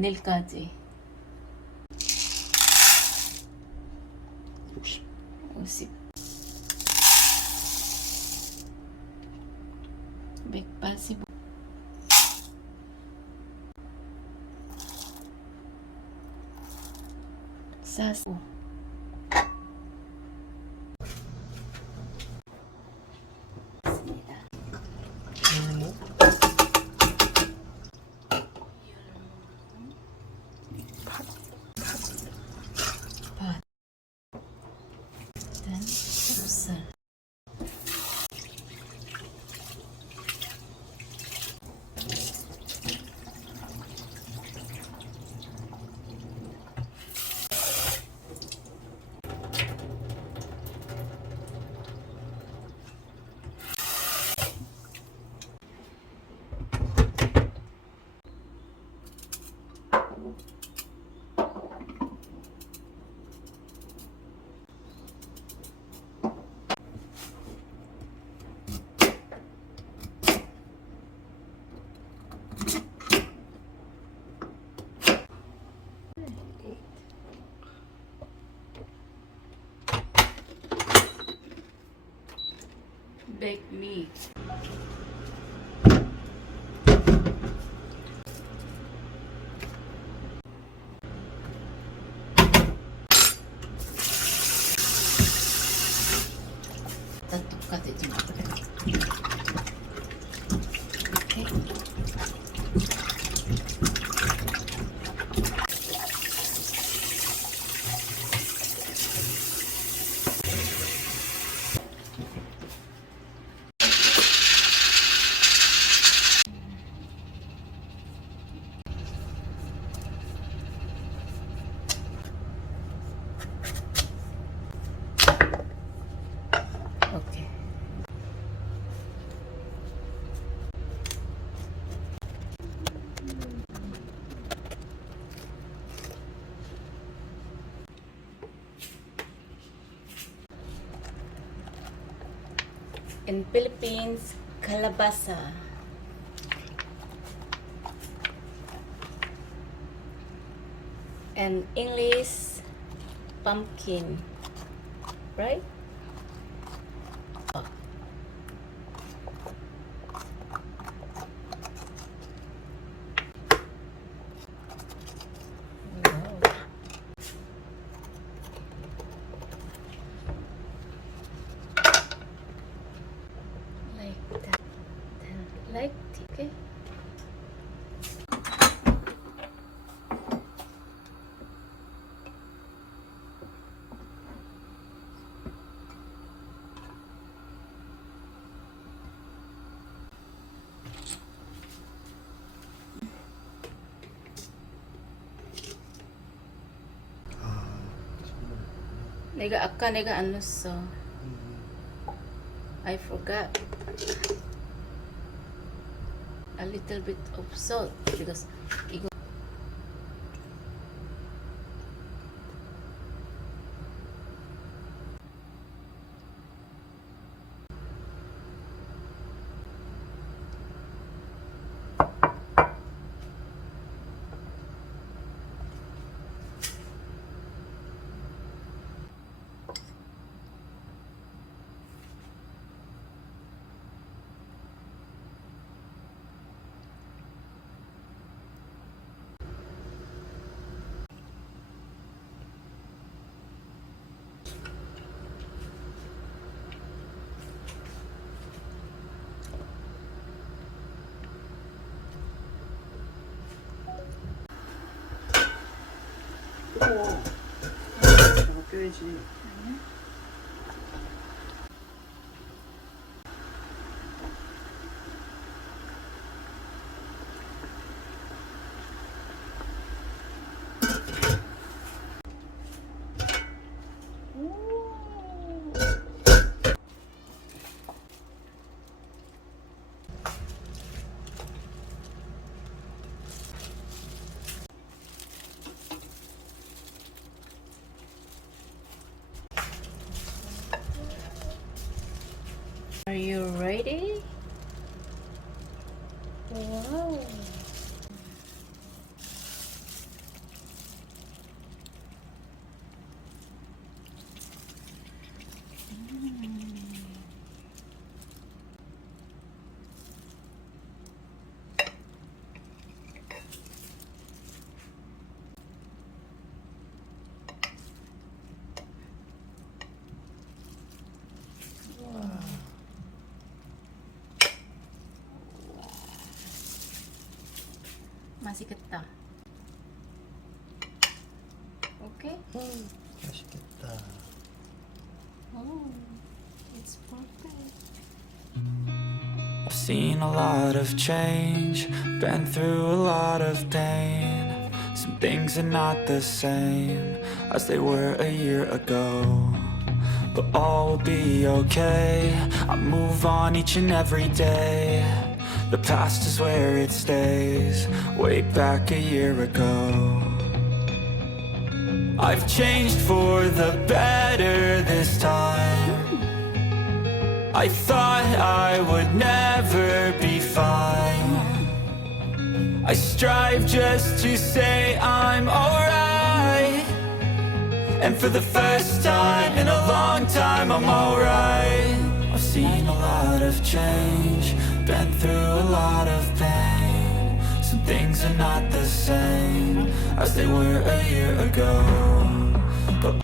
내일까지 60. 50 185 45 율무. 밭 일단 찹쌀 baked meat 다 똑같아지만 이렇게 오케이. In Philippines, kalabasa. And English, pumpkin. Right? Like that. Then like okay. 내가 안 넣었어. I forgot a little bit of salt because 이거 뜨거워. 내가 껴야지. Wow. 맛있겠다. Okay? 맛있겠다. Oh, it's perfect. I've seen a lot of change, been through a lot of pain. Some things are not the same as they were a year ago, but all will be okay. I move on each and every day. The past is where it stays, way back a year ago. I've changed for the better this time. I thought I would never be fine. I strive just to say I'm alright, and for the first time in a long time I'm alright. I've seen a lot of change, been through a lot of pain. Some things are not the same as they were a year ago.